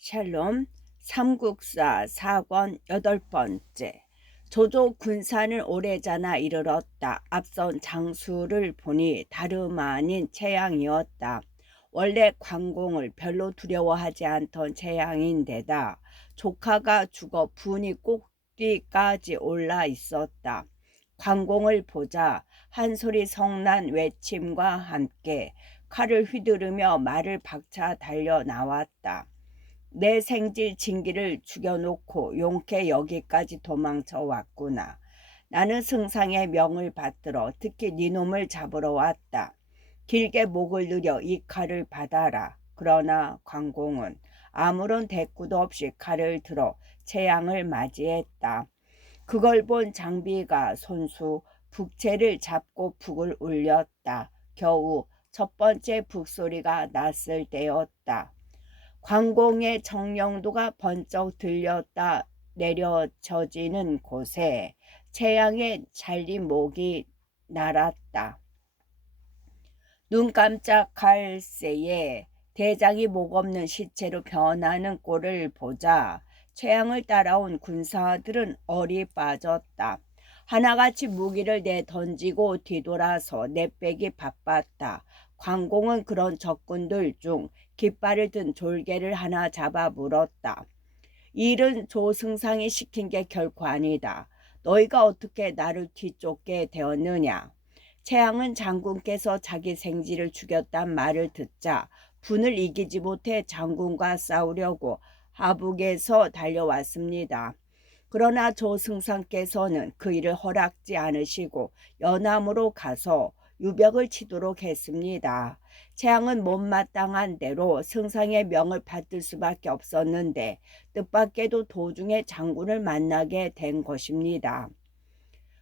샬롬 삼국사 4권 8번째. 조조 군사는 오래전에 이르렀다. 앞선 장수를 보니 다름 아닌 최양이었다. 원래 관공을 별로 두려워하지 않던 최양인데다 조카가 죽어 분이 꼭대기까지 올라 있었다. 관공을 보자 한 소리 성난 외침과 함께 칼을 휘두르며 말을 박차 달려 나왔다. 내 생질 진기를 죽여놓고 용케 여기까지 도망쳐 왔구나. 나는 승상의 명을 받들어 특히 네 놈을 잡으러 왔다. 길게 목을 늘여 이 칼을 받아라. 그러나 관공은 아무런 대꾸도 없이 칼을 들어 최양을 맞이했다. 그걸 본 장비가 손수 북채를 잡고 북을 울렸다. 겨우 첫 번째 북소리가 났을 때였다. 관공의 정령도가 번쩍 들렸다 내려져지는 곳에 최양의 잘린 목이 날았다. 눈 깜짝할 새에 대장이 목 없는 시체로 변하는 꼴을 보자 최양을 따라온 군사들은 얼이 빠졌다. 하나같이 무기를 내던지고 뒤돌아서 내빼기 바빴다. 관공은 그런 적군들 중 깃발을 든 졸개를 하나 잡아 물었다. 이 일은 조승상이 시킨 게 결코 아니다. 너희가 어떻게 나를 뒤쫓게 되었느냐. 최양은 장군께서 자기 생지를 죽였단 말을 듣자 분을 이기지 못해 장군과 싸우려고 하북에서 달려왔습니다. 그러나 조승상께서는 그 일을 허락지 않으시고 연암으로 가서 유벽을 치도록 했습니다. 최양은 못마땅한 대로 승상의 명을 받들 수밖에 없었는데 뜻밖에도 도중에 장군을 만나게 된 것입니다.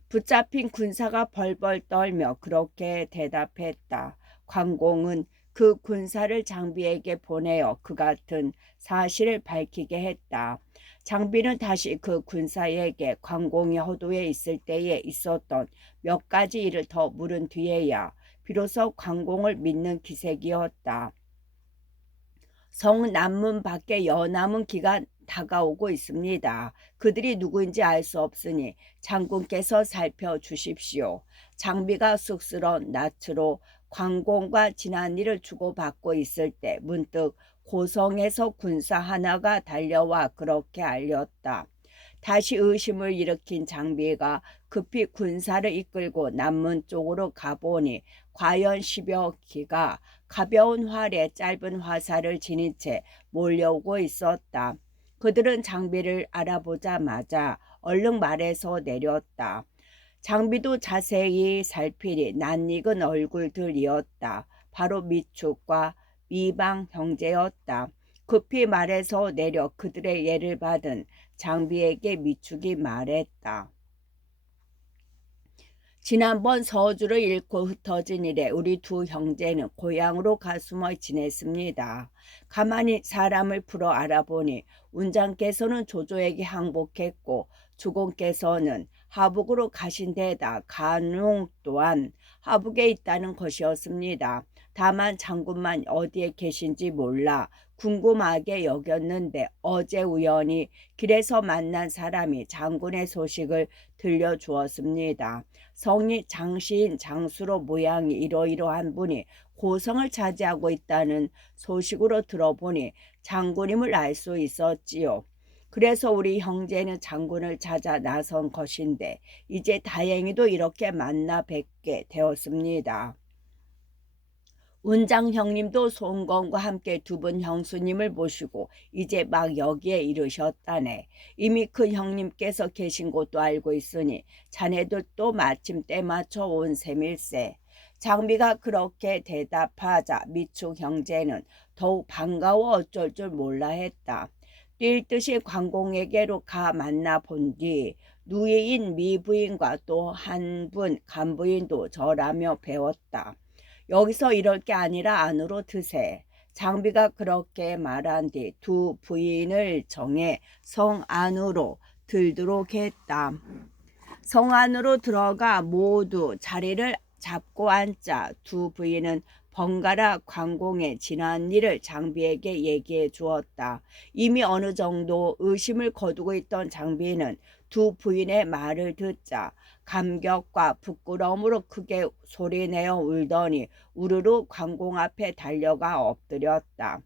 붙잡힌 군사가 벌벌 떨며 그렇게 대답했다. 관공은 그 군사를 장비에게 보내어 그 같은 사실을 밝히게 했다. 장비는 다시 그 군사에게 관공이 허도에 있을 때에 있었던 몇 가지 일을 더 물은 뒤에야 비로소 관공을 믿는 기색이었다. 성 남문 밖에 연암은 기가 다가오고 있습니다. 그들이 누구인지 알 수 없으니 장군께서 살펴주십시오. 장비가 쑥스러운 낯으로 관공과 지난 일을 주고받고 있을 때 문득 고성에서 군사 하나가 달려와 그렇게 알렸다. 다시 의심을 일으킨 장비가 급히 군사를 이끌고 남문 쪽으로 가보니 과연 10여 기가 가벼운 활에 짧은 화살을 지닌 채 몰려오고 있었다. 그들은 장비를 알아보자마자 얼른 말에서 내렸다. 장비도 자세히 살피니 낯익은 얼굴들이었다. 바로 미축과 미방 형제였다. 급히 말에서 내려 그들의 예를 받은 장비에게 미축이 말했다. 지난번 서주를 잃고 흩어진 이래 우리 두 형제는 고향으로 가숨어 지냈습니다. 가만히 사람을 풀어 알아보니 운장께서는 조조에게 항복했고 주공께서는 하북으로 가신 데다 간용 또한 하북에 있다는 것이었습니다. 다만 장군만 어디에 계신지 몰라 궁금하게 여겼는데 어제 우연히 길에서 만난 사람이 장군의 소식을 들려주었습니다. 성이 장시인 장수로 모양이 이러이러한 분이 고성을 차지하고 있다는 소식으로 들어보니 장군임을 알 수 있었지요. 그래서 우리 형제는 장군을 찾아 나선 것인데 이제 다행히도 이렇게 만나 뵙게 되었습니다. 운장 형님도 송건과 함께 두 분 형수님을 모시고 이제 막 여기에 이르셨다네. 이미 그 형님께서 계신 곳도 알고 있으니 자네들도 마침 때맞춰 온 셈일세. 장비가 그렇게 대답하자 미축 형제는 더욱 반가워 어쩔 줄 몰라 했다. 뛸 듯이 관공에게로 가 만나 본 뒤 누이인 미부인과 또 한 분 간부인도 절하며 배웠다. 여기서 이럴 게 아니라 안으로 드세. 장비가 그렇게 말한 뒤 두 부인을 정해 성 안으로 들도록 했다. 성 안으로 들어가 모두 자리를 잡고 앉자 두 부인은 번갈아 관공의 지난 일을 장비에게 얘기해 주었다. 이미 어느 정도 의심을 거두고 있던 장비는 두 부인의 말을 듣자 감격과 부끄러움으로 크게 소리내어 울더니 우르르 관공 앞에 달려가 엎드렸다.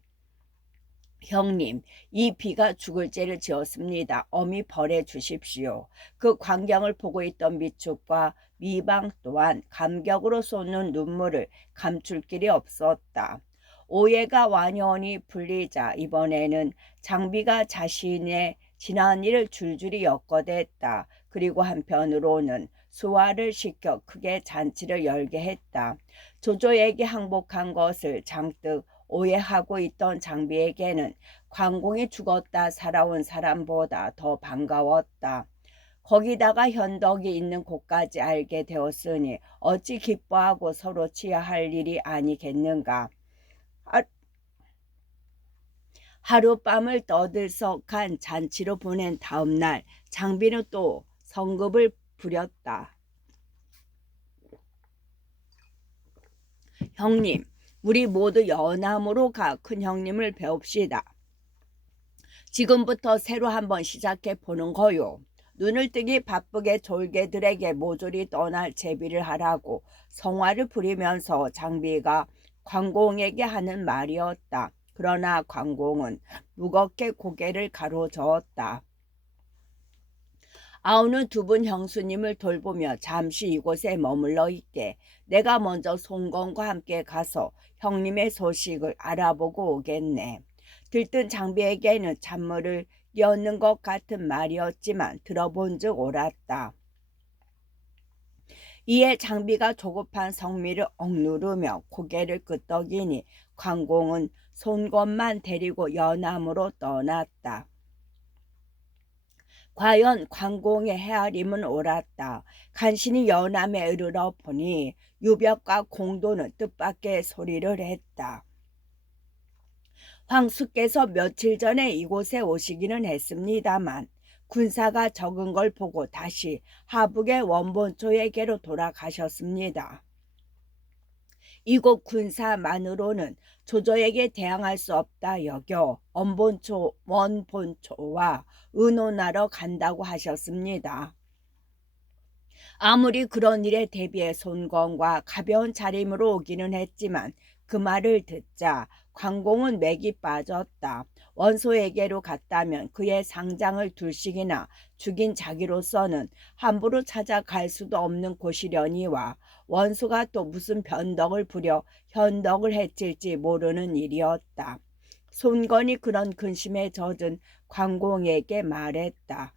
형님, 이 비가 죽을 죄를 지었습니다. 엄히 벌해 주십시오. 그 광경을 보고 있던 미축과 미방 또한 감격으로 쏟는 눈물을 감출 길이 없었다. 오해가 완연히 풀리자 이번에는 장비가 자신의 지난 일을 줄줄이 엮어댔다. 그리고 한편으로는 수화를 시켜 크게 잔치를 열게 했다. 조조에게 항복한 것을 장뜩 오해하고 있던 장비에게는 관공이 죽었다 살아온 사람보다 더 반가웠다. 거기다가 현덕이 있는 곳까지 알게 되었으니 어찌 기뻐하고 서로 치하할 일이 아니겠는가. 하룻밤을 떠들썩한 잔치로 보낸 다음 날 장비는 또 성급을 부렸다. 형님, 우리 모두 연암으로 가 큰형님을 배웁시다. 지금부터 새로 한번 시작해 보는 거요. 눈을 뜨기 바쁘게 졸개들에게 모조리 떠날 제비를 하라고 성화를 부리면서 장비가 관공에게 하는 말이었다. 그러나 관공은 무겁게 고개를 가로저었다. 아우는 두 분 형수님을 돌보며 잠시 이곳에 머물러 있게 내가 먼저 송건과 함께 가서 형님의 소식을 알아보고 오겠네. 들뜬 장비에게는 찬물을 끼얹는 것 같은 말이었지만 들어본 즉 옳았다. 이에 장비가 조급한 성미를 억누르며 고개를 끄덕이니 관공은 손건만 데리고 연암으로 떠났다. 과연 관공의 헤아림은 옳았다. 간신히 연암에 이르러 보니 유벽과 공도는 뜻밖의 소리를 했다. 황수께서 며칠 전에 이곳에 오시기는 했습니다만 군사가 적은 걸 보고 다시 하북의 원본초에게로 돌아가셨습니다. 이곳 군사만으로는 조조에게 대항할 수 없다 여겨 원본초와 의논하러 간다고 하셨습니다. 아무리 그런 일에 대비해 손건과 가벼운 차림으로 오기는 했지만 그 말을 듣자 관공은 맥이 빠졌다. 원소에게로 갔다면 그의 상장을 둘씩이나 죽인 자기로서는 함부로 찾아갈 수도 없는 곳이려니와 원소가 또 무슨 변덕을 부려 현덕을 해칠지 모르는 일이었다. 손건이 그런 근심에 젖은 관공에게 말했다.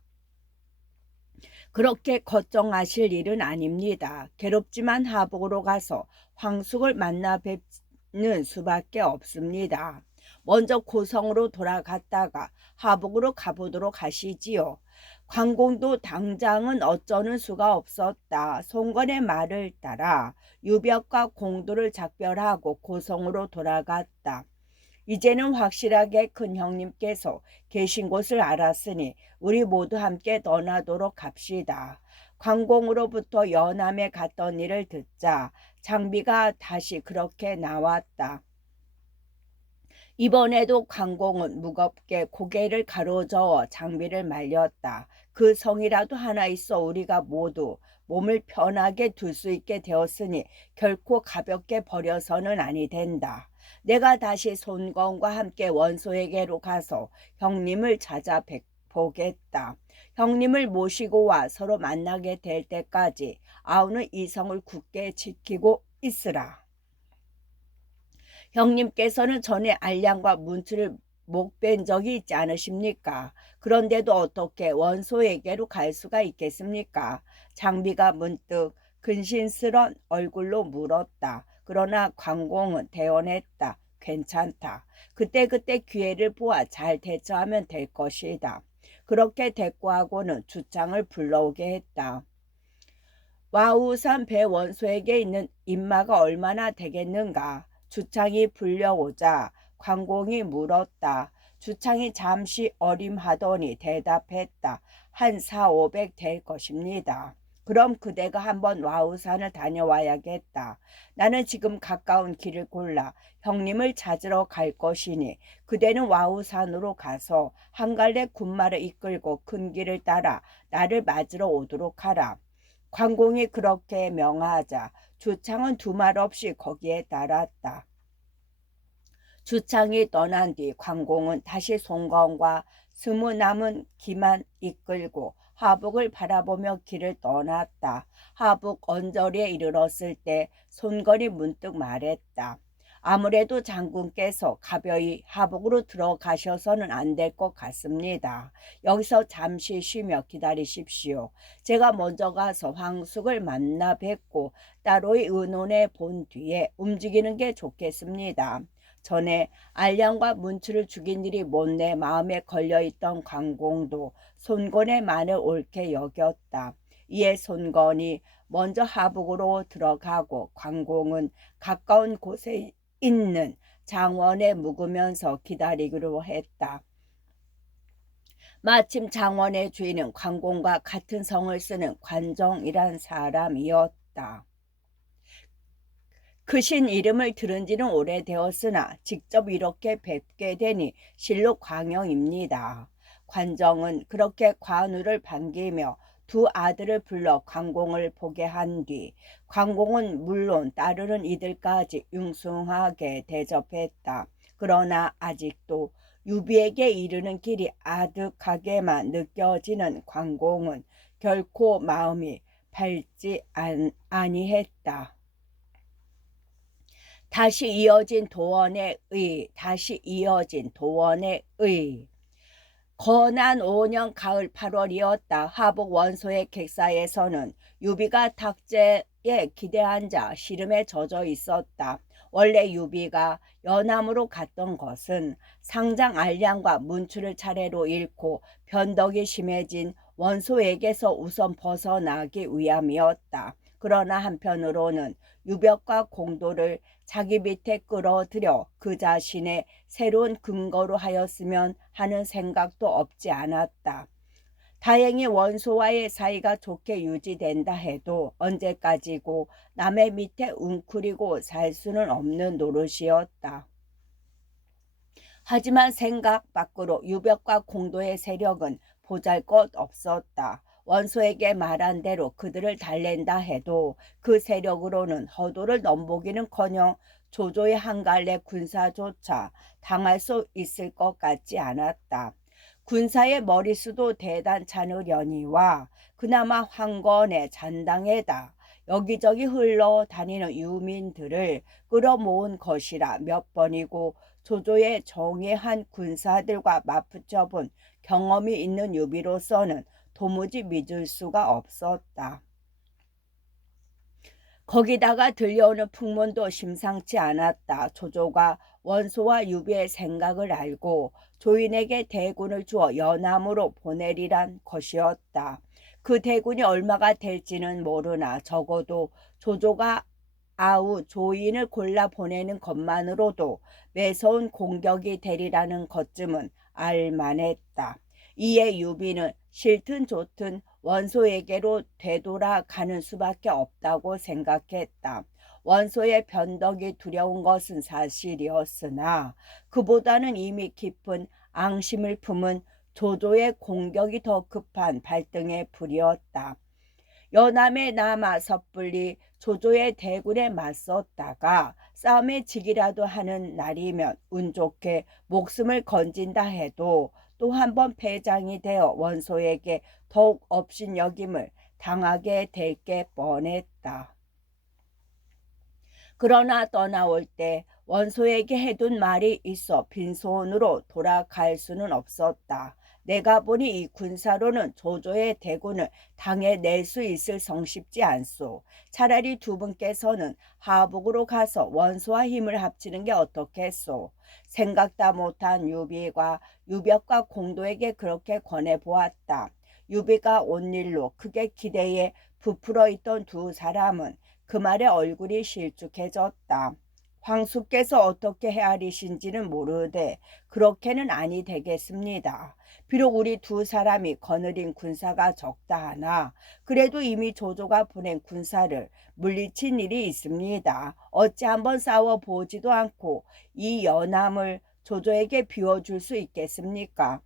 그렇게 걱정하실 일은 아닙니다. 괴롭지만 하북으로 가서 황숙을 만나 뵙는 수밖에 없습니다. 먼저 고성으로 돌아갔다가 하북으로 가보도록 하시지요. 관공도 당장은 어쩌는 수가 없었다. 송건의 말을 따라 유벽과 공도를 작별하고 고성으로 돌아갔다. 이제는 확실하게 큰형님께서 계신 곳을 알았으니 우리 모두 함께 떠나도록 합시다. 관공으로부터 연암에 갔던 일을 듣자 장비가 다시 그렇게 나왔다. 이번에도 관공은 무겁게 고개를 가로저어 장비를 말렸다. 그 성이라도 하나 있어 우리가 모두 몸을 편하게 둘 수 있게 되었으니 결코 가볍게 버려서는 아니 된다. 내가 다시 손건과 함께 원소에게로 가서 형님을 찾아보겠다. 형님을 모시고 와 서로 만나게 될 때까지 아우는 이 성을 굳게 지키고 있으라. 형님께서는 전에 알량과 문추를 목벤 적이 있지 않으십니까? 그런데도 어떻게 원소에게로 갈 수가 있겠습니까? 장비가 문득 근신스런 얼굴로 물었다. 그러나 관공은 대언했다. 괜찮다. 그때그때 기회를 보아 잘 대처하면 될 것이다. 그렇게 대꾸하고는 주창을 불러오게 했다. 와우산 배원소에게 있는 인마가 얼마나 되겠는가? 주창이 불려오자 관공이 물었다. 주창이 잠시 어림하더니 대답했다. 한 4, 500 될 것입니다. 그럼 그대가 한번 와우산을 다녀와야겠다. 나는 지금 가까운 길을 골라 형님을 찾으러 갈 것이니 그대는 와우산으로 가서 한 갈래 군마를 이끌고 큰 길을 따라 나를 맞으러 오도록 하라. 관공이 그렇게 명하자 주창은 두말 없이 거기에 따랐다. 주창이 떠난 뒤 관공은 다시 송건과 스무 남은 기만 이끌고 하북을 바라보며 길을 떠났다. 하북 언저리에 이르렀을 때 손건이 문득 말했다. 아무래도 장군께서 가벼이 하북으로 들어가셔서는 안 될 것 같습니다. 여기서 잠시 쉬며 기다리십시오. 제가 먼저 가서 황숙을 만나 뵙고 따로이 의논해 본 뒤에 움직이는 게 좋겠습니다. 전에 알량과 문추를 죽인 일이 못내 마음에 걸려있던 관공도 손건의 말을 옳게 여겼다. 이에 손건이 먼저 하북으로 들어가고 관공은 가까운 곳에 있는 장원에 묵으면서 기다리기로 했다. 마침 장원의 주인은 관공과 같은 성을 쓰는 관정이란 사람이었다. 크신 이름을 들은 지는 오래되었으나 직접 이렇게 뵙게 되니 실로 광영입니다. 관정은 그렇게 관우를 반기며 두 아들을 불러 관공을 보게 한 뒤 관공은 물론 따르는 이들까지 융숭하게 대접했다. 그러나 아직도 유비에게 이르는 길이 아득하게만 느껴지는 관공은 결코 마음이 밝지 아니했다. 다시 이어진 도원의 거난 5년 가을 8월이었다. 하북 원소의 객사에서는 유비가 탁제에 기대한 자 시름에 젖어 있었다. 원래 유비가 연암으로 갔던 것은 상장 알량과 문추를 차례로 잃고 변덕이 심해진 원소에게서 우선 벗어나기 위함이었다. 그러나 한편으로는 유벽과 공도를 자기 밑에 끌어들여 그 자신의 새로운 근거로 하였으면 하는 생각도 없지 않았다. 다행히 원소와의 사이가 좋게 유지된다 해도 언제까지고 남의 밑에 웅크리고 살 수는 없는 노릇이었다. 하지만 생각 밖으로 유벽과 공도의 세력은 보잘것없었다. 원소에게 말한 대로 그들을 달랜다 해도 그 세력으로는 허도를 넘보기는커녕 조조의 한 갈래 군사조차 당할 수 있을 것 같지 않았다. 군사의 머릿수도 대단찮으려니와 그나마 황건의 잔당에다 여기저기 흘러다니는 유민들을 끌어모은 것이라 몇 번이고 조조의 정예한 군사들과 맞붙여본 경험이 있는 유비로서는 도무지 믿을 수가 없었다. 거기다가 들려오는 풍문도 심상치 않았다. 조조가 원소와 유비의 생각을 알고 조인에게 대군을 주어 연암으로 보내리란 것이었다. 그 대군이 얼마가 될지는 모르나 적어도 조조가 아우 조인을 골라 보내는 것만으로도 매서운 공격이 되리라는 것쯤은 알만했다. 이에 유비는 싫든 좋든 원소에게로 되돌아가는 수밖에 없다고 생각했다. 원소의 변덕이 두려운 것은 사실이었으나 그보다는 이미 깊은 앙심을 품은 조조의 공격이 더 급한 발등의 불이었다. 연암에 남아 섣불리 조조의 대군에 맞섰다가 싸움에 지기라도 하는 날이면 운 좋게 목숨을 건진다 해도 또 한 번 패장이 되어 원소에게 더욱 업신여김을 당하게 될 게 뻔했다. 그러나 떠나올 때 원소에게 해둔 말이 있어 빈손으로 돌아갈 수는 없었다. 내가 보니 이 군사로는 조조의 대군을 당해낼 수 있을 성쉽지 않소. 차라리 두 분께서는 하북으로 가서 원소와 힘을 합치는 게 어떻겠소. 생각다 못한 유비가 유벽과 공도에게 그렇게 권해보았다. 유비가 온 일로 크게 기대에 부풀어 있던 두 사람은 그 말에 얼굴이 실쭉해졌다. 황수께서 어떻게 헤아리신지는 모르되 그렇게는 아니 되겠습니다. 비록 우리 두 사람이 거느린 군사가 적다 하나 그래도 이미 조조가 보낸 군사를 물리친 일이 있습니다. 어찌 한번 싸워보지도 않고 이 연함을 조조에게 비워줄 수 있겠습니까?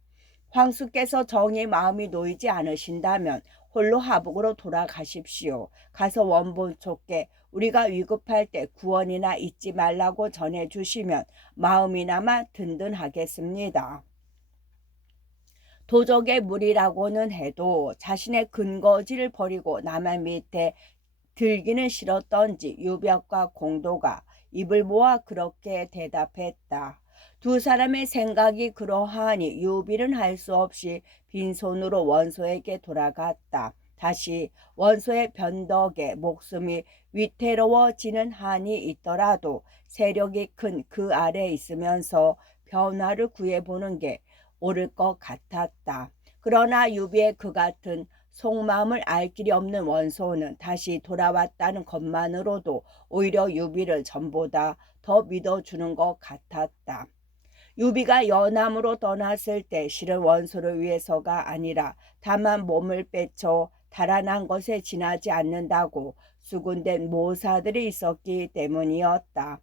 황수께서 정의 마음이 놓이지 않으신다면 홀로 하북으로 돌아가십시오. 가서 원본초께 우리가 위급할 때 구원이나 잊지 말라고 전해주시면 마음이나마 든든하겠습니다. 도적의 무리라고는 해도 자신의 근거지를 버리고 남의 밑에 들기는 싫었던지 유벽과 공도가 입을 모아 그렇게 대답했다. 두 사람의 생각이 그러하니 유비는 할 수 없이 빈손으로 원소에게 돌아갔다. 다시 원소의 변덕에 목숨이 위태로워지는 한이 있더라도 세력이 큰 그 아래 있으면서 변화를 구해보는 게 옳을 것 같았다. 그러나 유비의 그 같은 속마음을 알 길이 없는 원소는 다시 돌아왔다는 것만으로도 오히려 유비를 전보다 더 믿어주는 것 같았다. 유비가 연함으로 떠났을 때 실은 원소를 위해서가 아니라 다만 몸을 빼쳐 달아난 것에 지나지 않는다고 수군된 모사들이 있었기 때문이었다.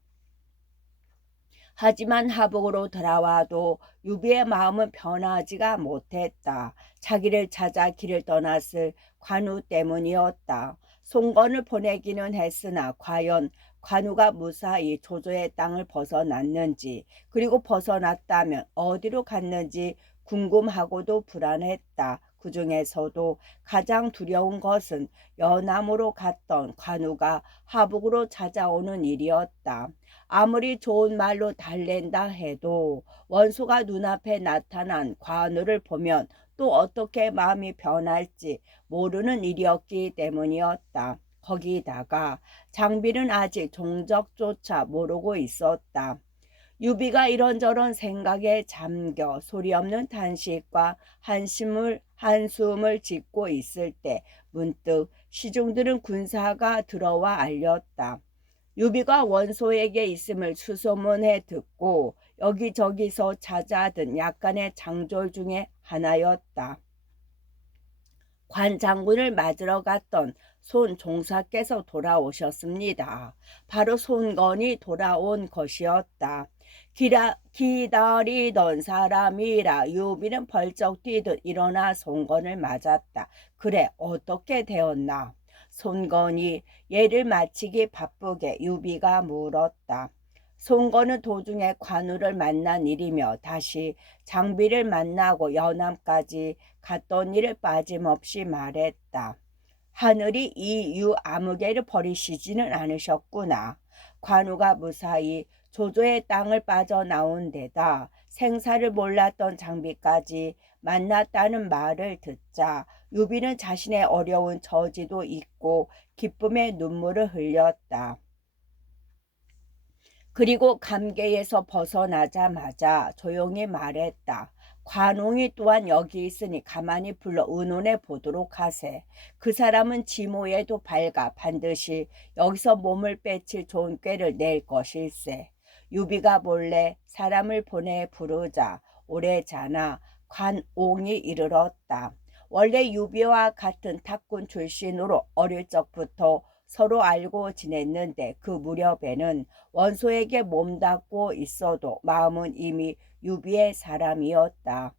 하지만 하북으로 돌아와도 유비의 마음은 변하지가 못했다. 자기를 찾아 길을 떠났을 관우 때문이었다. 송건을 보내기는 했으나 과연 관우가 무사히 조조의 땅을 벗어났는지 그리고 벗어났다면 어디로 갔는지 궁금하고도 불안했다. 그 중에서도 가장 두려운 것은 연암으로 갔던 관우가 하북으로 찾아오는 일이었다. 아무리 좋은 말로 달랜다 해도 원소가 눈앞에 나타난 관우를 보면 또 어떻게 마음이 변할지 모르는 일이었기 때문이었다. 거기다가 장비는 아직 종적조차 모르고 있었다. 유비가 이런저런 생각에 잠겨 소리 없는 탄식과 한숨을 짓고 있을 때 문득 시중들은 군사가 들어와 알렸다. 유비가 원소에게 있음을 수소문해 듣고 여기저기서 찾아든 약간의 장졸 중에 하나였다. 관 장군을 맞으러 갔던 손 종사께서 돌아오셨습니다. 바로 손건이 돌아온 것이었다. 기다리던 사람이라 유비는 벌쩍 뛰듯 일어나 손건을 맞았다. 그래, 어떻게 되었나? 손건이 예를 마치기 바쁘게 유비가 물었다. 손건은 도중에 관우를 만난 일이며 다시 장비를 만나고 연암까지 갔던 일을 빠짐없이 말했다. 하늘이 이 유아무개를 버리시지는 않으셨구나. 관우가 무사히 조조의 땅을 빠져나온 데다 생사를 몰랐던 장비까지 만났다는 말을 듣자 유비는 자신의 어려운 처지도 잊고 기쁨의 눈물을 흘렸다. 그리고 감개에서 벗어나자마자 조용히 말했다. 관웅이 또한 여기 있으니 가만히 불러 의논해 보도록 하세. 그 사람은 지모에도 밝아 반드시 여기서 몸을 빼칠 좋은 꾀를 낼 것일세. 유비가 몰래 사람을 보내 부르자 오래자나 관옹이 이르렀다. 원래 유비와 같은 탁군 출신으로 어릴 적부터 서로 알고 지냈는데 그 무렵에는 원소에게 몸담고 있어도 마음은 이미 유비의 사람이었다.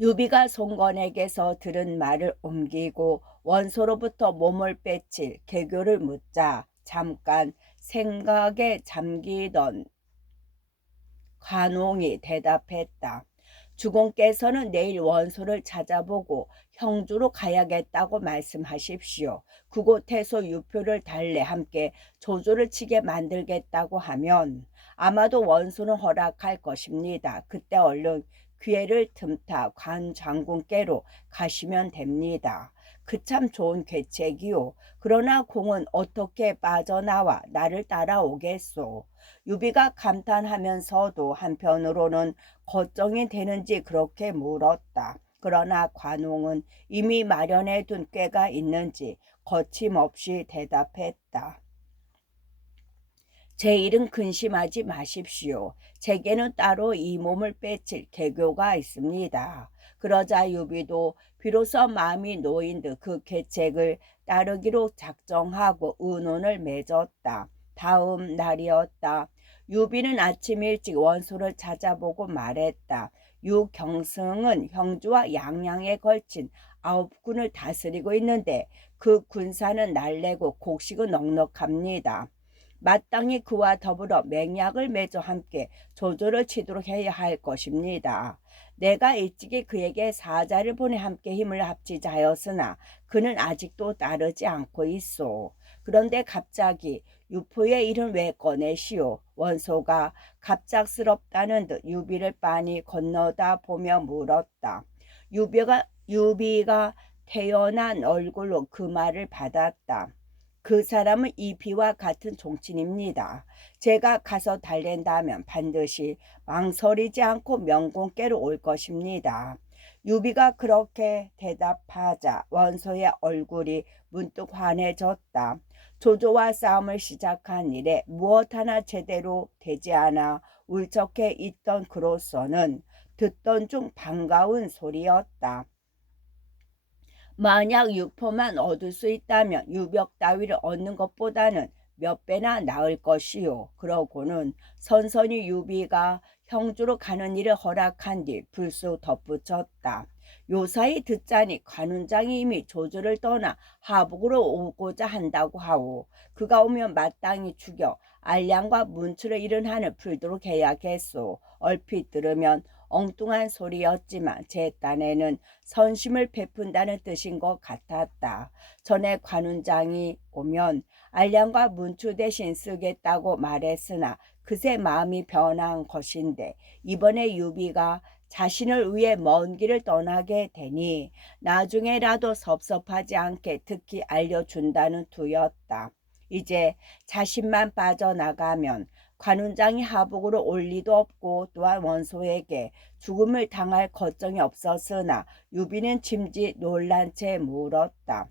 유비가 송건에게서 들은 말을 옮기고 원소로부터 몸을 빼칠 계교를 묻자 잠깐 생각에 잠기던 관홍이 대답했다. 주공께서는 내일 원소를 찾아보고 형주로 가야겠다고 말씀하십시오. 그곳에서 유표를 달래 함께 조조를 치게 만들겠다고 하면 아마도 원소는 허락할 것입니다. 그때 얼른 기회를 틈타 관 장군께로 가시면 됩니다. 그 참 좋은 계책이요. 그러나 공은 어떻게 빠져나와 나를 따라오겠소. 유비가 감탄하면서도 한편으로는 걱정이 되는지 그렇게 물었다. 그러나 관홍은 이미 마련해 둔 꾀가 있는지 거침없이 대답했다. 제 일은 근심하지 마십시오. 제게는 따로 이 몸을 빼칠 계교가 있습니다. 그러자 유비도 비로소 마음이 놓인 듯 그 계책을 따르기로 작정하고 의논을 맺었다. 다음 날이었다. 유비는 아침 일찍 원소를 찾아보고 말했다. 유경승은 형주와 양양에 걸친 9군을 다스리고 있는데 그 군사는 날래고 곡식은 넉넉합니다. 마땅히 그와 더불어 맹약을 맺어 함께 조조를 치도록 해야 할 것입니다. 내가 일찍이 그에게 사자를 보내 함께 힘을 합치자 하였으나 그는 아직도 따르지 않고 있소. 그런데 갑자기 유포의 일은 왜 꺼내시오? 원소가 갑작스럽다는 듯 유비를 빤히 건너다 보며 물었다. 유비가 태연한 얼굴로 그 말을 받았다. 그 사람은 이비와 같은 종친입니다. 제가 가서 달랜다면 반드시 망설이지 않고 명공께로 올 것입니다. 유비가 그렇게 대답하자 원소의 얼굴이 문득 환해졌다. 조조와 싸움을 시작한 이래 무엇 하나 제대로 되지 않아 울적해 있던 그로서는 듣던 중 반가운 소리였다. 만약 육포만 얻을 수 있다면 유벽 따위를 얻는 것보다는 몇 배나 나을 것이요. 그러고는 선선히 유비가 형주로 가는 일을 허락한 뒤 불쑥 덧붙였다. 요사이 듣자니 관운장이 이미 조조를 떠나 하북으로 오고자 한다고 하오. 그가 오면 마땅히 죽여 알량과 문추를 이른 한을 풀도록 해야겠소. 얼핏 들으면 엉뚱한 소리였지만 제 딴에는 선심을 베푼다는 뜻인 것 같았다. 전에 관운장이 오면 알량과 문추 대신 쓰겠다고 말했으나 그새 마음이 변한 것인데 이번에 유비가 자신을 위해 먼 길을 떠나게 되니 나중에라도 섭섭하지 않게 특히 알려준다는 투였다. 이제 자신만 빠져나가면 관운장이 하북으로 올 리도 없고 또한 원소에게 죽음을 당할 걱정이 없었으나 유비는 짐짓 놀란 채 물었다.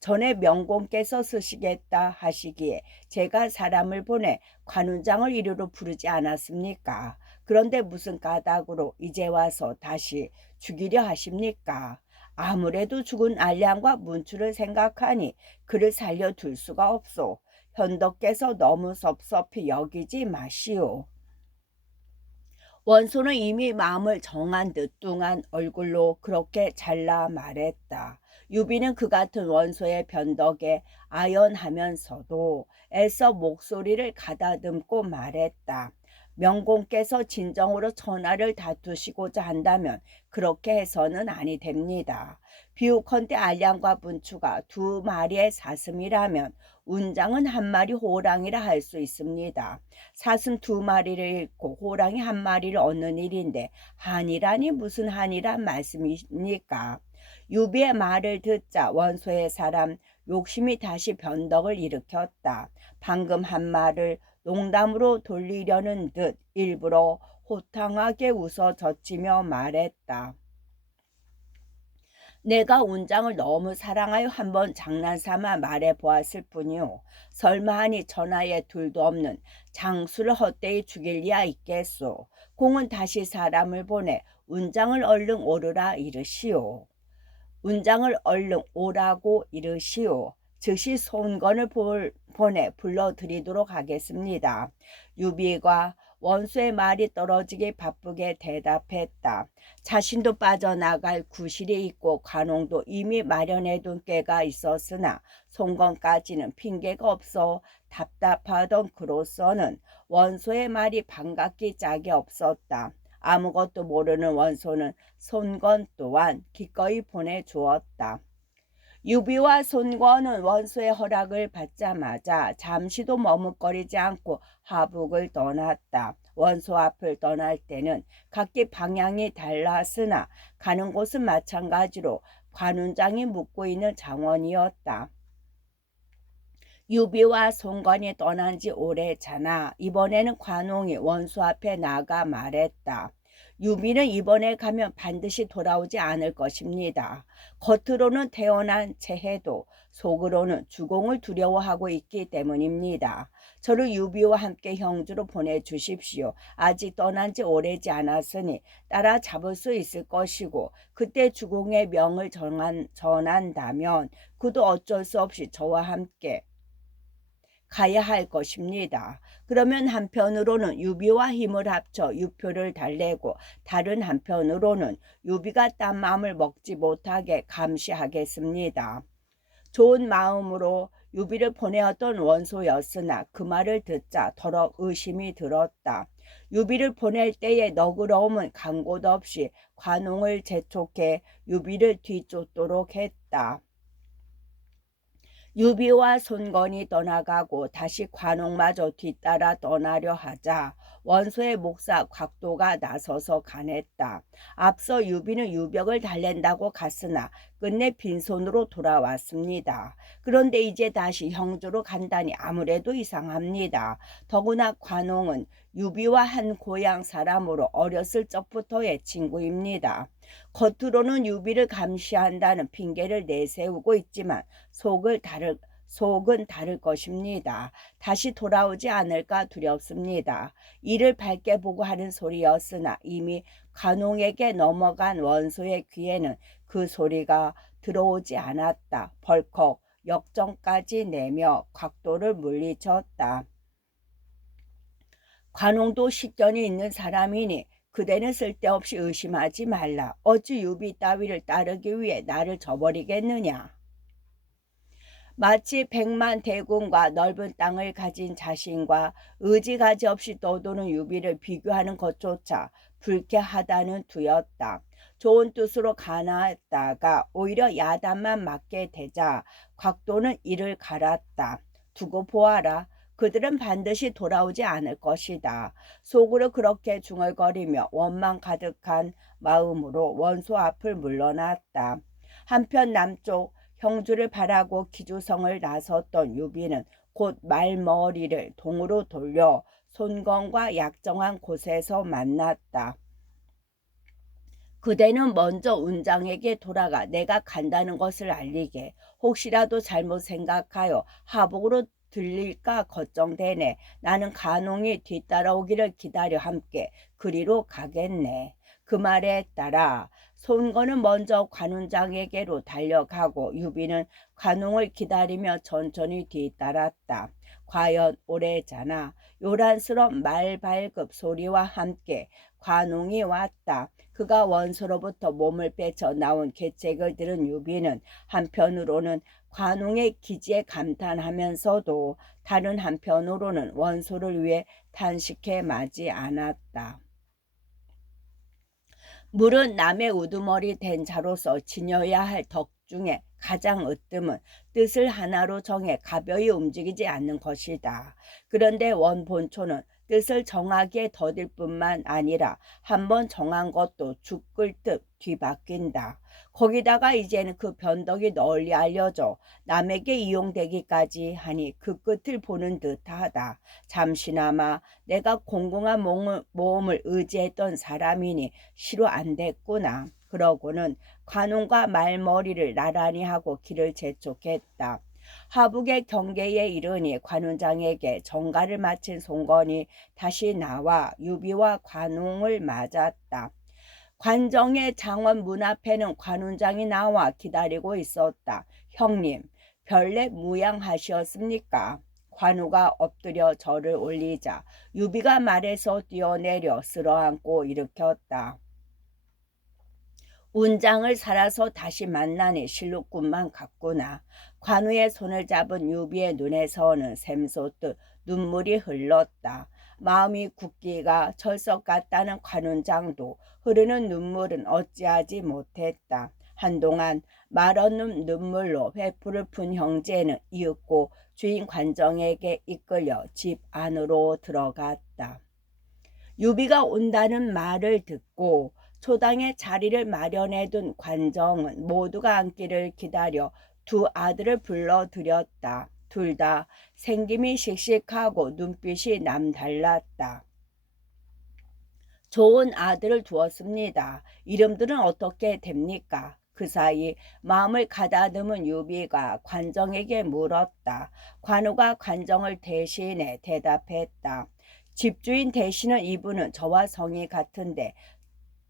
전에 명공께서 쓰시겠다 하시기에 제가 사람을 보내 관운장을 이리로 부르지 않았습니까? 그런데 무슨 까닭으로 이제 와서 다시 죽이려 하십니까? 아무래도 죽은 알량과 문추를 생각하니 그를 살려둘 수가 없소. 현덕께서 너무 섭섭히 여기지 마시오. 원소는 이미 마음을 정한 듯 뚱한 얼굴로 그렇게 잘라 말했다. 유비는 그 같은 원소의 변덕에 아연하면서도 애써 목소리를 가다듬고 말했다. 명공께서 진정으로 천하를 다투시고자 한다면 그렇게 해서는 아니 됩니다. 비우컨대 알량과 문추가 두 마리의 사슴이라면 운장은 한 마리 호랑이라 할 수 있습니다. 사슴 두 마리를 잃고 호랑이 한 마리를 얻는 일인데 한이라니 무슨 한이란 말씀입니까? 유비의 말을 듣자 원소의 사람 욕심이 다시 변덕을 일으켰다. 방금 한 말을 농담으로 돌리려는 듯 일부러 호탕하게 웃어 젖히며 말했다. 내가 운장을 너무 사랑하여 한번 장난삼아 말해보았을 뿐이오. 설마하니 천하에 둘도 없는 장수를 헛되이 죽일 리야 있겠소. 공은 다시 사람을 보내 운장을 얼른 오르라 이르시오. 운장을 얼른 오라고 이르시오. 즉시 손건을 보내 불러드리도록 하겠습니다. 유비가 원수의 말이 떨어지게 바쁘게 대답했다. 자신도 빠져나갈 구실이 있고 관홍도 이미 마련해둔 꾀가 있었으나 송건까지는 핑계가 없어 답답하던 그로서는 원소의 말이 반갑기 짝이 없었다. 아무것도 모르는 원소는 손건 또한 기꺼이 보내주었다. 유비와 손권은 원소의 허락을 받자마자 잠시도 머뭇거리지 않고 하북을 떠났다. 원소 앞을 떠날 때는 각기 방향이 달랐으나 가는 곳은 마찬가지로 관운장이 묵고 있는 장원이었다. 유비와 손권이 떠난 지 오래잖아. 이번에는 관홍이 원소 앞에 나가 말했다. 유비는 이번에 가면 반드시 돌아오지 않을 것입니다. 겉으로는 태어난 채해도 속으로는 주공을 두려워하고 있기 때문입니다. 저를 유비와 함께 형주로 보내주십시오. 아직 떠난 지 오래지 않았으니 따라잡을 수 있을 것이고 그때 주공의 명을 전한다면 그도 어쩔 수 없이 저와 함께 가야 할 것입니다. 그러면 한편으로는 유비와 힘을 합쳐 유표를 달래고 다른 한편으로는 유비가 딴 마음을 먹지 못하게 감시하겠습니다. 좋은 마음으로 유비를 보내었던 원소였으나 그 말을 듣자 더러 의심이 들었다. 유비를 보낼 때의 너그러움은 간 곳 없이 관웅을 재촉해 유비를 뒤쫓도록 했다. 유비와 손건이 떠나가고 다시 관홍마저 뒤따라 떠나려 하자 원소의 목사 곽도가 나서서 간했다. 앞서 유비는 유벽을 달랜다고 갔으나 끝내 빈손으로 돌아왔습니다. 그런데 이제 다시 형주로 간다니 아무래도 이상합니다. 더구나 관홍은 유비와 한 고향 사람으로 어렸을 적부터의 친구입니다. 겉으로는 유비를 감시한다는 핑계를 내세우고 있지만 속은 다를 것입니다. 다시 돌아오지 않을까 두렵습니다. 이를 밝게 보고 하는 소리였으나 이미 관홍에게 넘어간 원소의 귀에는 그 소리가 들어오지 않았다. 벌컥 역정까지 내며 곽도를 물리쳤다. 관홍도 식견이 있는 사람이니 그대는 쓸데없이 의심하지 말라. 어찌 유비 따위를 따르기 위해 나를 저버리겠느냐. 마치 100만 대군과 넓은 땅을 가진 자신과 의지가지 없이 떠도는 유비를 비교하는 것조차 불쾌하다는 두였다. 좋은 뜻으로 가나했다가 오히려 야단만 맞게 되자 곽도는 이를 갈았다. 두고 보아라. 그들은 반드시 돌아오지 않을 것이다. 속으로 그렇게 중얼거리며 원망 가득한 마음으로 원소 앞을 물러났다. 한편 남쪽 형주를 바라고 기주성을 나섰던 유비는 곧 말머리를 동으로 돌려 손건과 약정한 곳에서 만났다. 그대는 먼저 운장에게 돌아가 내가 간다는 것을 알리게. 혹시라도 잘못 생각하여 하복으로 들릴까 걱정되네. 나는 간홍이 뒤따라오기를 기다려 함께 그리로 가겠네. 그 말에 따라 손건은 먼저 관운장에게로 달려가고 유비는 관홍을 기다리며 천천히 뒤따랐다. 과연 오래잖아 요란스런 말발급 소리와 함께 관홍이 왔다. 그가 원소로부터 몸을 빼쳐 나온 계책을 들은 유비는 한편으로는 관홍의 기지에 감탄하면서도 다른 한편으로는 원소를 위해 탄식해 마지 않았다. 물은 남의 우두머리 된 자로서 지녀야 할 덕 중에 가장 으뜸은 뜻을 하나로 정해 가벼이 움직이지 않는 것이다. 그런데 원본초는 뜻을 정하기에 더딜 뿐만 아니라 한번 정한 것도 죽을 듯 뒤바뀐다. 거기다가 이제는 그 변덕이 널리 알려져 남에게 이용되기까지 하니 그 끝을 보는 듯하다. 잠시나마 내가 공공한 모험을 의지했던 사람이니 시로 안 됐구나. 그러고는 관운과 말머리를 나란히 하고 길을 재촉했다. 하북의 경계에 이르니 관운장에게 정가를 마친 송건이 다시 나와 유비와 관웅을 맞았다. 관정의 장원 문 앞에는 관운장이 나와 기다리고 있었다. 형님, 별내 무양하시었습니까? 관우가 엎드려 절을 올리자 유비가 말에서 뛰어내려 쓸어안고 일으켰다. 운장을 살아서 다시 만나니 실룩꾼만 같구나. 관우의 손을 잡은 유비의 눈에서는 샘솟듯 눈물이 흘렀다. 마음이 굳기가 철석 같다는 관운장도 흐르는 눈물은 어찌하지 못했다. 한동안 말없는 눈물로 회풀을 푼 형제는 이윽고 주인 관정에게 이끌려 집 안으로 들어갔다. 유비가 온다는 말을 듣고 초당에 자리를 마련해둔 관정은 모두가 앉기를 기다려 두 아들을 불러들였다. 둘 다 생김이 씩씩하고 눈빛이 남달랐다. 좋은 아들을 두었습니다. 이름들은 어떻게 됩니까? 그 사이 마음을 가다듬은 유비가 관정에게 물었다. 관우가 관정을 대신해 대답했다. 집주인 되시는 이분은 저와 성이 같은데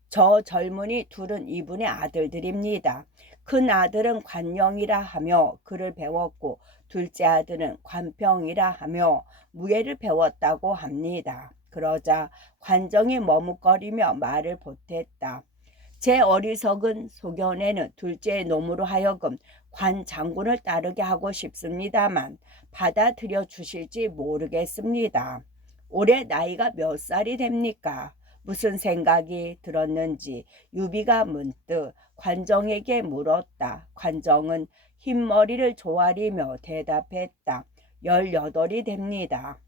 저 젊은이 둘은 이분의 아들들입니다. 큰 아들은 관영이라 하며 글을 배웠고 둘째 아들은 관평이라 하며 무예를 배웠다고 합니다. 그러자 관정이 머뭇거리며 말을 보탰다. 제 어리석은 소견에는 둘째 놈으로 하여금 관 장군을 따르게 하고 싶습니다만 받아들여 주실지 모르겠습니다. 올해 나이가 몇 살이 됩니까? 무슨 생각이 들었는지 유비가 문득 관정에게 물었다. 관정은 흰머리를 조아리며 대답했다. 18이 됩니다.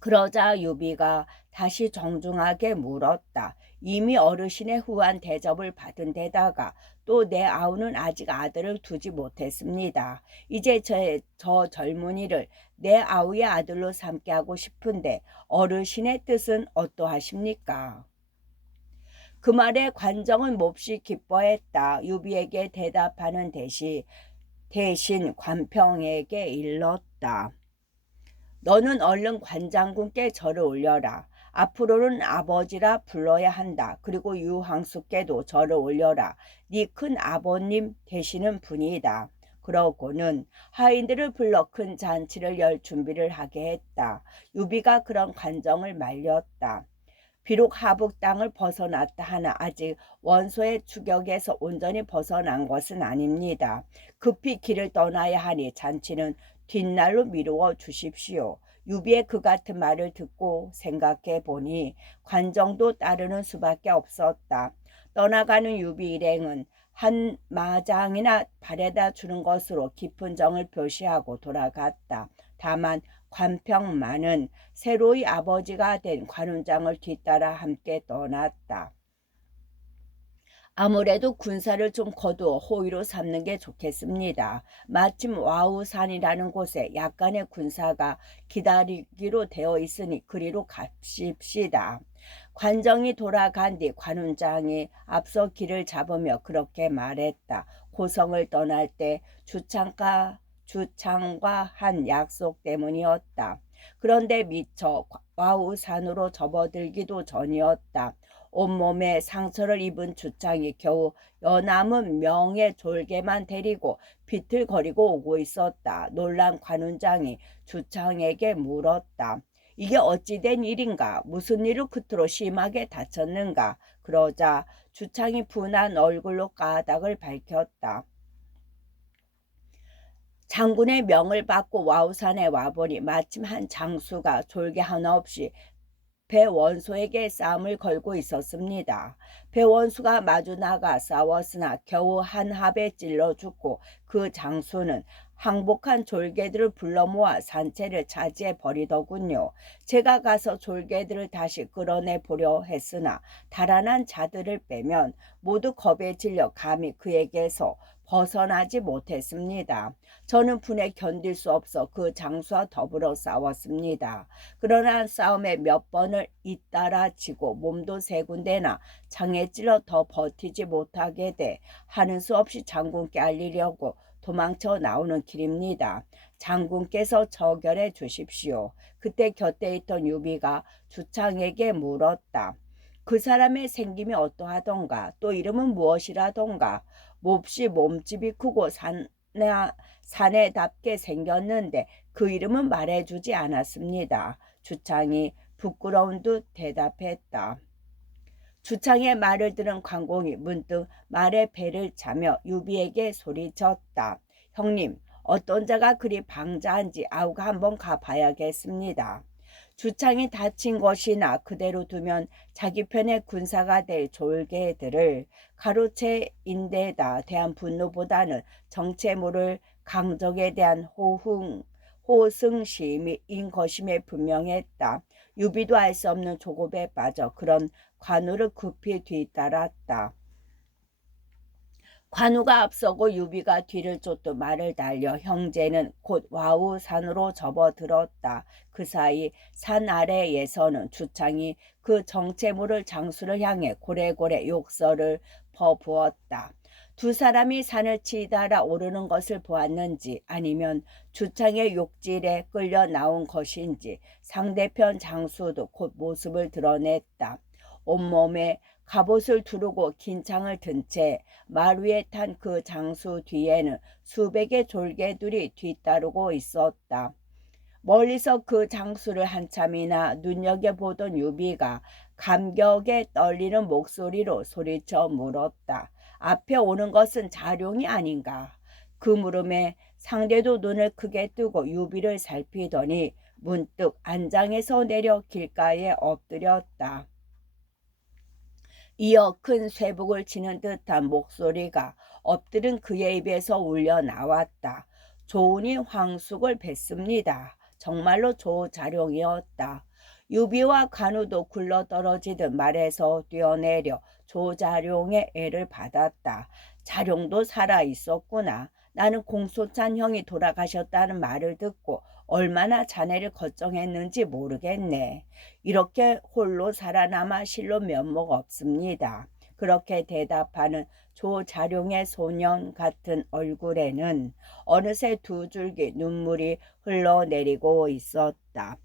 그러자 유비가 다시 정중하게 물었다. 이미 어르신의 후한 대접을 받은 데다가 또 내 아우는 아직 아들을 두지 못했습니다. 이제 저 젊은이를 내 아우의 아들로 삼게 하고 싶은데 어르신의 뜻은 어떠하십니까? 그 말에 관정은 몹시 기뻐했다. 유비에게 대답하는 대신 관평에게 일렀다. 너는 얼른 관장군께 절을 올려라. 앞으로는 아버지라 불러야 한다. 그리고 유황숙께도 절을 올려라. 네 큰 아버님 되시는 분이다. 그러고는 하인들을 불러 큰 잔치를 열 준비를 하게 했다. 유비가 그런 관정을 말렸다. 비록 하북 땅을 벗어났다 하나 아직 원소의 추격에서 온전히 벗어난 것은 아닙니다. 급히 길을 떠나야 하니 잔치는 뒷날로 미루어 주십시오. 유비의 그 같은 말을 듣고 생각해 보니 관정도 따르는 수밖에 없었다. 떠나가는 유비 일행은 한 마장이나 바래다 주는 것으로 깊은 정을 표시하고 돌아갔다. 다만 관평만은 새로이 아버지가 된 관운장을 뒤따라 함께 떠났다. 아무래도 군사를 좀 거두어 호위로 삼는 게 좋겠습니다. 마침 와우산이라는 곳에 약간의 군사가 기다리기로 되어 있으니 그리로 갑십시다. 관정이 돌아간 뒤 관운장이 앞서 길을 잡으며 그렇게 말했다. 고성을 떠날 때 주창과 한 약속 때문이었다. 그런데 미처 와우산으로 접어들기도 전이었다. 온몸에 상처를 입은 주창이 겨우 여남은 명의 졸개만 데리고 비틀거리고 오고 있었다. 놀란 관운장이 주창에게 물었다. 이게 어찌된 일인가? 무슨 일로 그토록 심하게 다쳤는가? 그러자 주창이 분한 얼굴로 까닭을 밝혔다. 장군의 명을 받고 와우산에 와보니 마침 한 장수가 졸개 하나 없이 배원수에게 싸움을 걸고 있었습니다. 배원수가 마주 나가 싸웠으나 겨우 한 합에 찔러 죽고 그 장수는 항복한 졸개들을 불러 모아 산채를 차지해 버리더군요. 제가 가서 졸개들을 다시 끌어내 보려 했으나 달아난 자들을 빼면 모두 겁에 질려 감히 그에게서 벗어나지 못했습니다. 저는 분에 견딜 수 없어 그 장수와 더불어 싸웠습니다. 그러나 싸움에 몇 번을 잇따라 지고 몸도 세 군데나 창에 찔러 더 버티지 못하게 돼 하는 수 없이 장군께 알리려고 도망쳐 나오는 길입니다. 장군께서 처결해 주십시오. 그때 곁에 있던 유비가 주창에게 물었다. 그 사람의 생김이 어떠하던가 또 이름은 무엇이라던가 몹시 몸집이 크고 사내답게 생겼는데 그 이름은 말해주지 않았습니다. 주창이 부끄러운 듯 대답했다. 주창의 말을 들은 관공이 문득 말의 배를 차며 유비에게 소리쳤다. 형님, 어떤 자가 그리 방자한지 아우가 한번 가봐야겠습니다. 주창이 다친 것이나 그대로 두면 자기 편의 군사가 될 졸개들을 가로채인데다 대한 분노보다는 정체 모를 강적에 대한 호승심인 것임에 분명했다. 유비도 알 수 없는 조급에 빠져 그런 관우를 급히 뒤따랐다. 관우가 앞서고 유비가 뒤를 쫓듯 말을 달려 형제는 곧 와우산으로 접어들었다. 그 사이 산 아래에서는 주창이 그 정체모를 장수를 향해 고래고래 욕설을 퍼부었다. 두 사람이 산을 치달아 오르는 것을 보았는지 아니면 주창의 욕질에 끌려 나온 것인지 상대편 장수도 곧 모습을 드러냈다. 온몸에 갑옷을 두르고 긴 창을 든 채 말 위에 탄 그 장수 뒤에는 수백의 졸개들이 뒤따르고 있었다. 멀리서 그 장수를 한참이나 눈여겨보던 유비가 감격에 떨리는 목소리로 소리쳐 물었다. 앞에 오는 것은 자룡이 아닌가? 그 물음에 상대도 눈을 크게 뜨고 유비를 살피더니 문득 안장에서 내려 길가에 엎드렸다. 이어 큰 쇠북을 치는 듯한 목소리가 엎드린 그의 입에서 울려 나왔다. 조은이 황숙을 뵀습니다. 정말로 조자룡이었다. 유비와 관우도 굴러떨어지듯 말에서 뛰어내려 조자룡의 애를 받았다. 자룡도 살아 있었구나. 나는 공소찬 형이 돌아가셨다는 말을 듣고 얼마나 자네를 걱정했는지 모르겠네. 이렇게 홀로 살아남아 실로 면목 없습니다. 그렇게 대답하는 조자룡의 소년 같은 얼굴에는 어느새 두 줄기 눈물이 흘러내리고 있었다.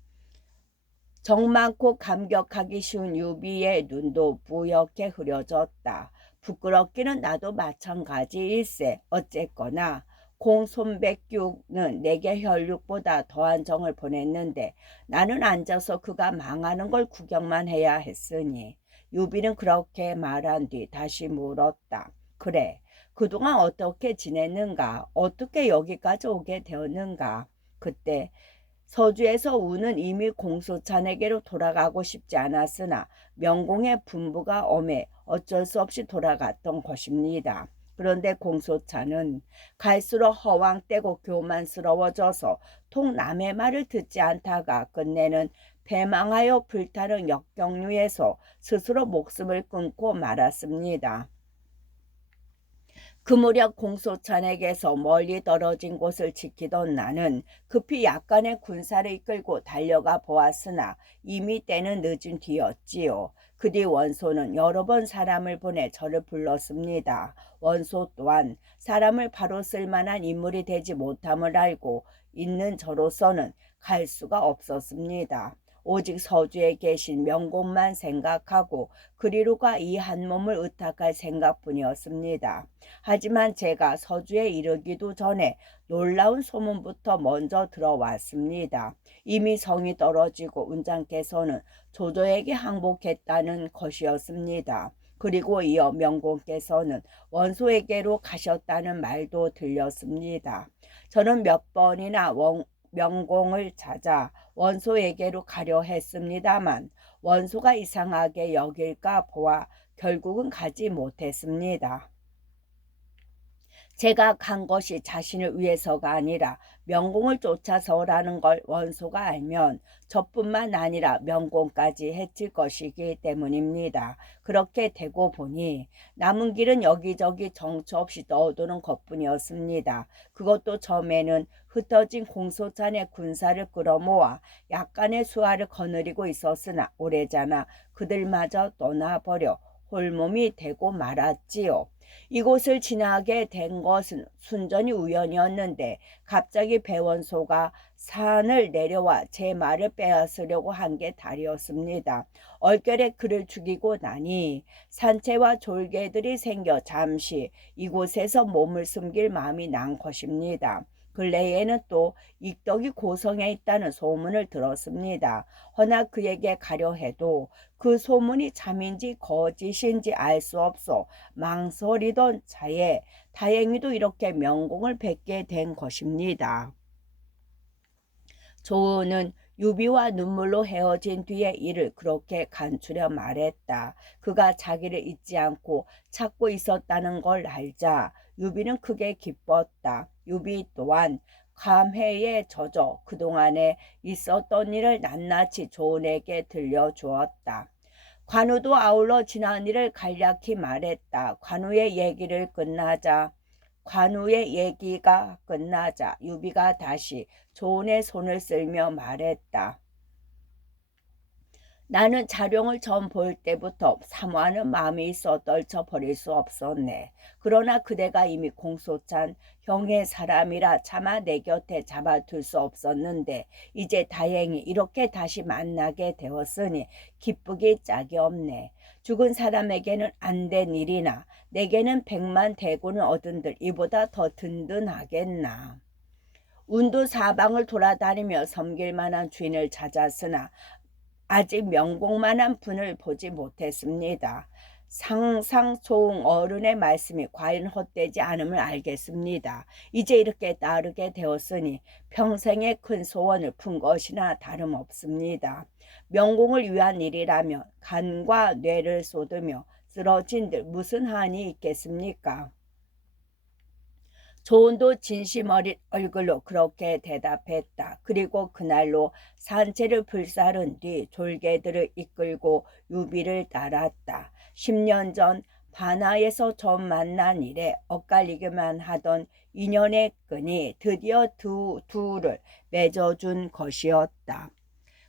정 많고 감격하기 쉬운 유비의 눈도 뿌옇게 흐려졌다. 부끄럽기는 나도 마찬가지일세. 어쨌거나 공손백규는 내게 혈육보다 더한 정을 보냈는데 나는 앉아서 그가 망하는 걸 구경만 해야 했으니. 유비는 그렇게 말한 뒤 다시 물었다. 그래, 그동안 어떻게 지냈는가? 어떻게 여기까지 오게 되었는가? 그때 서주에서 우는 이미 공소찬에게로 돌아가고 싶지 않았으나 명공의 분부가 엄해 어쩔 수 없이 돌아갔던 것입니다. 그런데 공소찬은 갈수록 허황되고 교만스러워져서 통 남의 말을 듣지 않다가 끝내는 패망하여 불타는 역경류에서 스스로 목숨을 끊고 말았습니다. 그 무렵 공소찬에게서 멀리 떨어진 곳을 지키던 나는 급히 약간의 군사를 이끌고 달려가 보았으나 이미 때는 늦은 뒤였지요. 그 뒤 원소는 여러 번 사람을 보내 저를 불렀습니다. 원소 또한 사람을 바로 쓸만한 인물이 되지 못함을 알고 있는 저로서는 갈 수가 없었습니다. 오직 서주에 계신 명공만 생각하고 그리로가 이 한 몸을 의탁할 생각뿐이었습니다. 하지만 제가 서주에 이르기도 전에 놀라운 소문부터 먼저 들어왔습니다. 이미 성이 떨어지고 운장께서는 조조에게 항복했다는 것이었습니다. 그리고 이어 명공께서는 원소에게로 가셨다는 말도 들렸습니다. 저는 몇 번이나 명공을 찾아 원소에게로 가려 했습니다만 원소가 이상하게 여길까 보아 결국은 가지 못했습니다. 제가 간 것이 자신을 위해서가 아니라 명공을 쫓아서라는 걸 원소가 알면 저뿐만 아니라 명공까지 해칠 것이기 때문입니다. 그렇게 되고 보니 남은 길은 여기저기 정처 없이 떠도는 것뿐이었습니다. 그것도 처음에는 흩어진 공소찬의 군사를 끌어모아 약간의 수하를 거느리고 있었으나 오래자나 그들마저 떠나버려 홀몸이 되고 말았지요. 이곳을 지나게 된 것은 순전히 우연이었는데 갑자기 배원소가 산을 내려와 제 말을 빼앗으려고 한 게 달이었습니다. 얼결에 그를 죽이고 나니 산채와 졸개들이 생겨 잠시 이곳에서 몸을 숨길 마음이 난 것입니다. 근래에는 또 익덕이 고성에 있다는 소문을 들었습니다. 허나 그에게 가려 해도 그 소문이 참인지 거짓인지 알 수 없어 망설이던 차에 다행히도 이렇게 명공을 뵙게 된 것입니다. 조은은 유비와 눈물로 헤어진 뒤에 이를 그렇게 간추려 말했다. 그가 자기를 잊지 않고 찾고 있었다는 걸 알자 유비는 크게 기뻤다. 유비 또한 감회에 젖어 그동안에 있었던 일을 낱낱이 조은에게 들려주었다. 관우도 아울러 지난 일을 간략히 말했다. 관우의 얘기가 끝나자 유비가 다시 조은의 손을 쓸며 말했다. 나는 자룡을 처음 볼 때부터 사모하는 마음이 있어 떨쳐버릴 수 없었네. 그러나 그대가 이미 공소찬 형의 사람이라 차마 내 곁에 잡아둘 수 없었는데 이제 다행히 이렇게 다시 만나게 되었으니 기쁘기 짝이 없네. 죽은 사람에게는 안 된 일이나 내게는 100만 대군을 얻은들 이보다 더 든든하겠나. 운도 사방을 돌아다니며 섬길 만한 주인을 찾았으나 아직 명복만한 분을 보지 못했습니다. 상상초웅 어른의 말씀이 과연 헛되지 않음을 알겠습니다. 이제 이렇게 따르게 되었으니 평생의 큰 소원을 푼 것이나 다름없습니다. 명공을 위한 일이라면 간과 뇌를 쏟으며 쓰러진들 무슨 한이 있겠습니까? 조은도 진심 어린 얼굴로 그렇게 대답했다. 그리고 그날로 산채를 불사른 뒤 졸개들을 이끌고 유비를 따랐다. 10년 전 반하에서 처음 만난 이래 엇갈리기만 하던 인연의 끈이 드디어 둘을 맺어준 것이었다.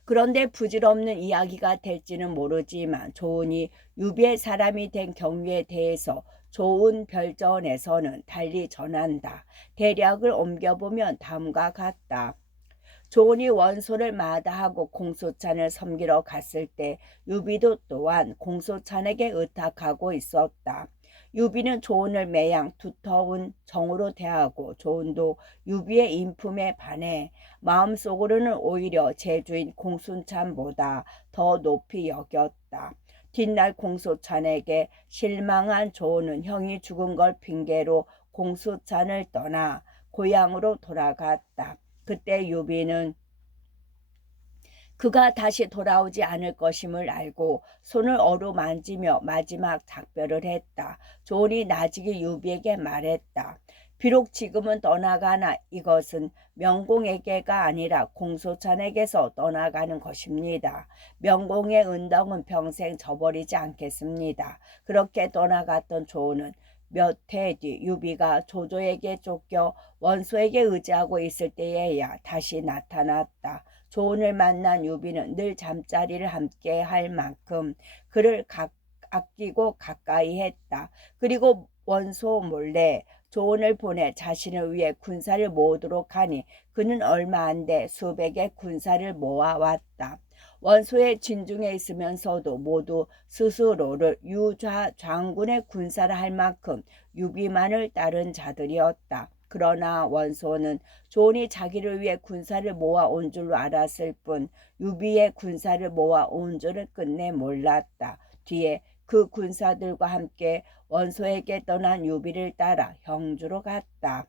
그런데 부질없는 이야기가 될지는 모르지만 조은이 유비의 사람이 된 경위에 대해서 좋은 별전에서는 달리 전한다. 대략을 옮겨보면 다음과 같다. 조은이 원소를 마다하고 공소찬을 섬기러 갔을 때 유비도 또한 공소찬에게 의탁하고 있었다. 유비는 조은을 매양 두터운 정으로 대하고 조은도 유비의 인품에 반해 마음속으로는 오히려 제주인 공순찬보다 더 높이 여겼다. 뒷날 공소찬에게 실망한 조은은 형이 죽은 걸 핑계로 공소찬을 떠나 고향으로 돌아갔다. 그때 유비는 그가 다시 돌아오지 않을 것임을 알고 손을 어루만지며 마지막 작별을 했다. 조은이 나직이 유비에게 말했다. 비록 지금은 떠나가나 이것은 명공에게가 아니라 공소찬에게서 떠나가는 것입니다. 명공의 은덕은 평생 저버리지 않겠습니다. 그렇게 떠나갔던 조은은 몇 해 뒤 유비가 조조에게 쫓겨 원소에게 의지하고 있을 때에야 다시 나타났다. 조은을 만난 유비는 늘 잠자리를 함께 할 만큼 그를 아끼고 가까이 했다. 그리고 원소 몰래 조은을 보내 자신을 위해 군사를 모으도록 하니 그는 얼마 안 돼 수백의 군사를 모아왔다. 원소의 진중에 있으면서도 모두 스스로를 유좌 장군의 군사를 할 만큼 유비만을 따른 자들이었다. 그러나 원소는 조은이 자기를 위해 군사를 모아온 줄로 알았을 뿐 유비의 군사를 모아온 줄을 끝내 몰랐다. 뒤에 그 군사들과 함께 원소에게 떠난 유비를 따라 형주로 갔다.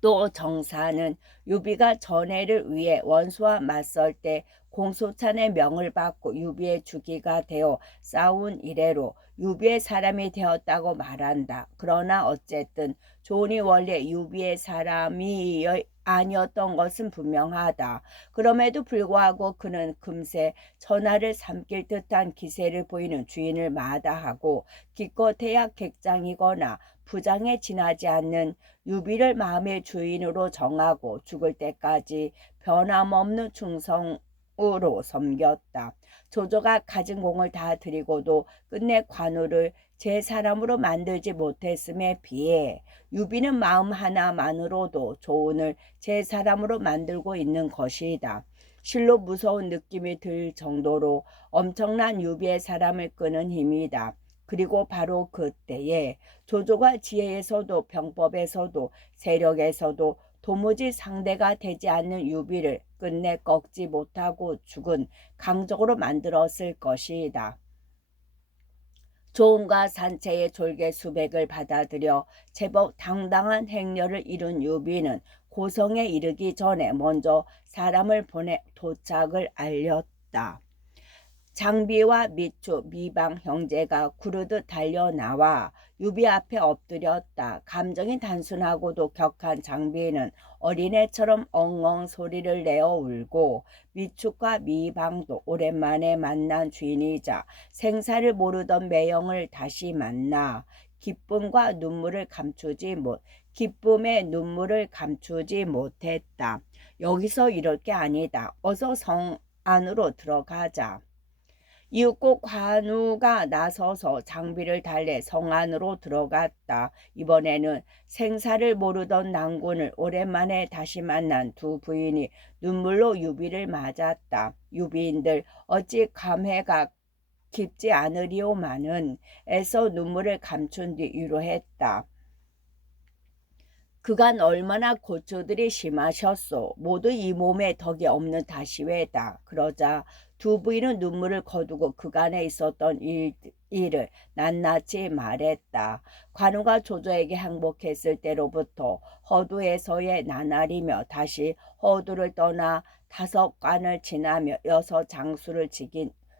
또 정사는 유비가 전해를 위해 원소와 맞설 때 공소찬의 명을 받고 유비의 주기가 되어 싸운 이래로 유비의 사람이 되었다고 말한다. 그러나 어쨌든 조은이 원래 유비의 사람이 아니었던 것은 분명하다. 그럼에도 불구하고 그는 금세 천하를 삼킬 듯한 기세를 보이는 주인을 마다하고 기껏해야 객장이거나 부장에 지나지 않는 유비를 마음의 주인으로 정하고 죽을 때까지 변함없는 충성으로 섬겼다. 조조가 가진 공을 다 들이고도 끝내 관우를 제 사람으로 만들지 못했음에 비해 유비는 마음 하나만으로도 조은을 제 사람으로 만들고 있는 것이다. 실로 무서운 느낌이 들 정도로 엄청난 유비의 사람을 끄는 힘이다. 그리고 바로 그때에 조조가 지혜에서도 병법에서도 세력에서도 도무지 상대가 되지 않는 유비를 끝내 꺾지 못하고 죽은 강적으로 만들었을 것이다. 조은과 산채의 졸개 수백을 받아들여 제법 당당한 행렬을 이룬 유비는 고성에 이르기 전에 먼저 사람을 보내 도착을 알렸다. 장비와 미추, 미방 형제가 구르듯 달려나와 유비 앞에 엎드렸다. 감정이 단순하고도 격한 장비는 어린애처럼 엉엉 소리를 내어 울고, 미축과 미방도 오랜만에 만난 주인이자 생사를 모르던 매형을 다시 만나 기쁨의 눈물을 감추지 못했다. 여기서 이럴 게 아니다. 어서 성 안으로 들어가자. 이윽고 관우가 나서서 장비를 달래 성 안으로 들어갔다. 이번에는 생사를 모르던 낭군을 오랜만에 다시 만난 두 부인이 눈물로 유비를 맞았다. 유비인들 어찌 감회가 깊지 않으리오마는 애써 눈물을 감춘 뒤 위로했다. 그간 얼마나 고초들이 심하셨소. 모두 이 몸에 덕이 없는 다시외다. 그러자 두 부인은 눈물을 거두고 그간에 있었던 일을 낱낱이 말했다. 관우가 조조에게 항복했을 때로부터 허두에서의 나날이며 다시 허두를 떠나 5관을 지나며 6장수를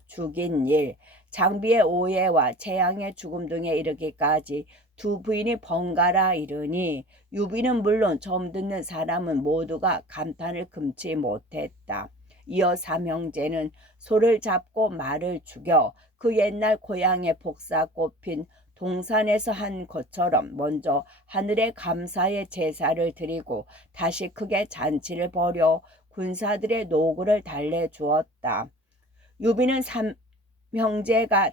죽인 일, 장비의 오해와 재앙의 죽음 등에 이르기까지 두 부인이 번갈아 이르니 유비는 물론 처음 듣는 사람은 모두가 감탄을 금치 못했다. 이어 삼형제는 소를 잡고 말을 죽여 그 옛날 고향의 복사 꽃핀 동산에서 한 것처럼 먼저 하늘에 감사의 제사를 드리고 다시 크게 잔치를 벌여 군사들의 노구를 달래주었다. 유비는 삼형제가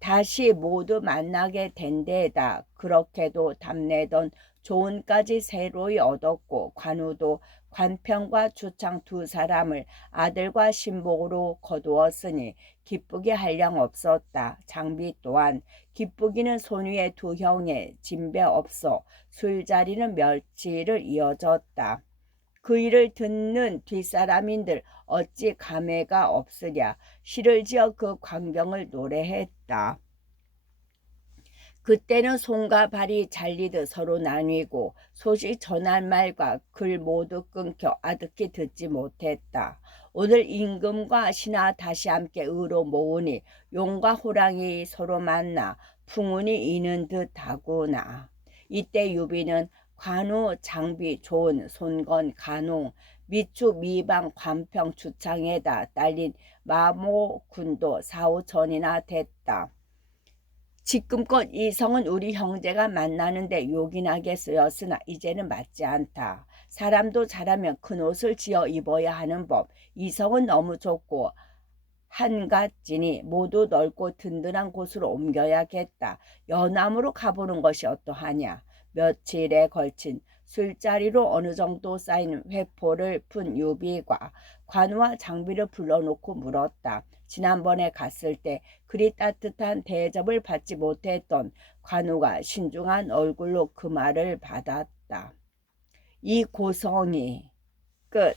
다시 모두 만나게 된 데에다 그렇게도 탐내던 조언까지 새로이 얻었고, 관우도 관평과 주창 두 사람을 아들과 신복으로 거두었으니 기쁘게 한량 없었다. 장비 또한 기쁘기는 손위의 두 형의 진배 없어 술자리는 며칠을 이어졌다. 그 일을 듣는 뒷사람인들 어찌 감회가 없으랴. 시를 지어 그 광경을 노래했다. 그때는 손과 발이 잘리듯 서로 나뉘고 소식 전할 말과 글 모두 끊겨 아득히 듣지 못했다. 오늘 임금과 신하 다시 함께 의로 모으니 용과 호랑이 서로 만나 풍운이 이는 듯하구나. 이때 유비는 관우, 장비, 조은, 손건, 간홍, 미추, 미방, 관평, 주창에다 딸린 마모군도 4~5천이나 됐다. 지금껏 이 성은 우리 형제가 만나는데 요긴하게 쓰였으나 이제는 맞지 않다. 사람도 자라면 큰 옷을 지어 입어야 하는 법. 이 성은 너무 좁고 한갓지니 모두 넓고 든든한 곳으로 옮겨야겠다. 연암으로 가보는 것이 어떠하냐. 며칠에 걸친 술자리로 어느 정도 쌓인 회포를 푼 유비가 관우와 장비를 불러놓고 물었다. 지난번에 갔을 때 그리 따뜻한 대접을 받지 못했던 관우가 신중한 얼굴로 그 말을 받았다. 이 고성이 끝.